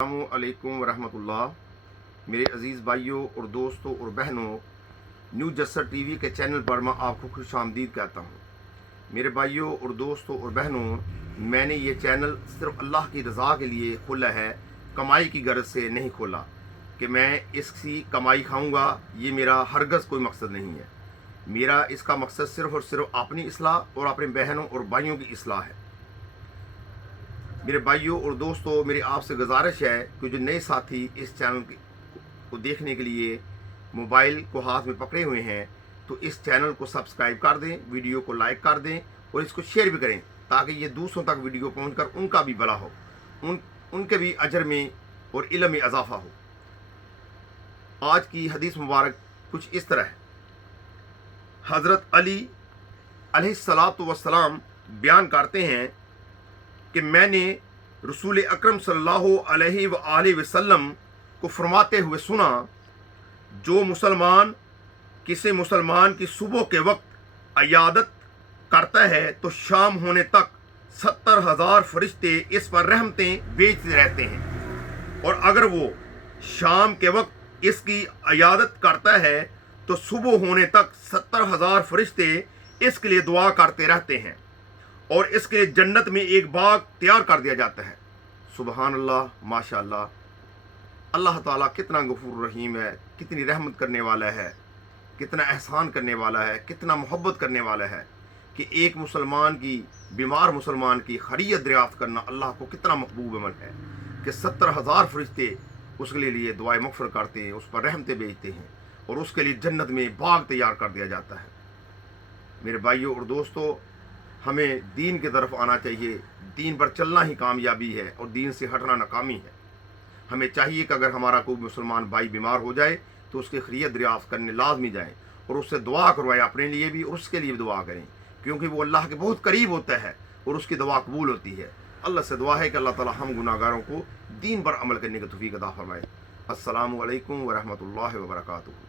अस्सलामुअलैकुम वरहमतुल्लाह। मेरे अज़ीज़ भाइयों और दोस्तों और बहनों, न्यू जस्सर टीवी के चैनल पर मैं आपको खुश आमदीद कहता हूँ। मेरे भाइयों और दोस्तों और बहनों, मैंने ये चैनल सिर्फ अल्लाह की रज़ा के लिए खोला है, कमाई की गर्ज से नहीं खोला कि मैं इसकी कमाई खाऊंगा। ये मेरा हरगज़ कोई मकसद नहीं है। मेरा इसका मकसद सिर्फ और सिर्फ अपनी इस्लाह और अपने बहनों और भाइयों की इस्लाह है। मेरे भाइयों और दोस्तों, मेरी आपसे गुजारिश है कि जो नए साथी इस चैनल को देखने के लिए मोबाइल को हाथ में पकड़े हुए हैं, तो इस चैनल को सब्सक्राइब कर दें, वीडियो को लाइक कर दें और इसको शेयर भी करें, ताकि ये दूसरों तक वीडियो पहुंचकर उनका भी भला हो, उनके भी अजर में और इल्म में इजाफा हो। आज की हदीस मुबारक कुछ इस तरह है। हज़रत अली अलैहिस्सलातु वस्सलाम बयान करते हैं कि मैंने रसूल अकरम सल्लल्लाहु अलैहि वसल्लम को फरमाते हुए सुना, जो मुसलमान किसी मुसलमान की सुबह के वक्त अयादत करता है तो शाम होने तक 70,000 फरिश्ते इस पर रहमतें भेजते रहते हैं, और अगर वो शाम के वक्त इसकी अयादत करता है तो सुबह होने तक 70,000 फरिश्ते इसके लिए दुआ करते रहते हैं और इसके लिए जन्नत में एक बाग तैयार कर दिया जाता है। सुबहान अल्लाह, माशाअल्लाह। अल्लाह ताला कितना गफूर रहीम है, कितनी रहमत करने वाला है, कितना एहसान करने वाला है, कितना मोहब्बत करने वाला है कि एक मुसलमान की, बीमार मुसलमान की खैरियत दरियाफ्त करना अल्लाह को कितना महबूब अमल है कि 70,000 फरिश्ते उसके लिए दुआएं मग़फ़िरत करते हैं, उस पर रहमतें भेजते हैं और उसके लिए जन्नत में बाग तैयार कर दिया जाता है। मेरे भाइयों और दोस्तों, हमें दीन की तरफ आना चाहिए। दीन पर चलना ही कामयाबी है और दीन से हटना नाकामी है। हमें चाहिए कि अगर हमारा कोई मुसलमान भाई बीमार हो जाए तो उसकी खैरियत दरियाफ्त करने लाजमी जाएं और उससे दुआ करवाएं, अपने लिए भी और उसके लिए भी दुआ करें, क्योंकि वो अल्लाह के बहुत करीब होता है और उसकी दुआ कबूल होती है। अल्लाह से दुआ है कि अल्लाह ताला हम गुनाहगारों को दीन पर अमल करने की तौफीक अता फरमाए। अस्सलामु अलैकुम व रहमतुल्लाहि व बरकातुहू।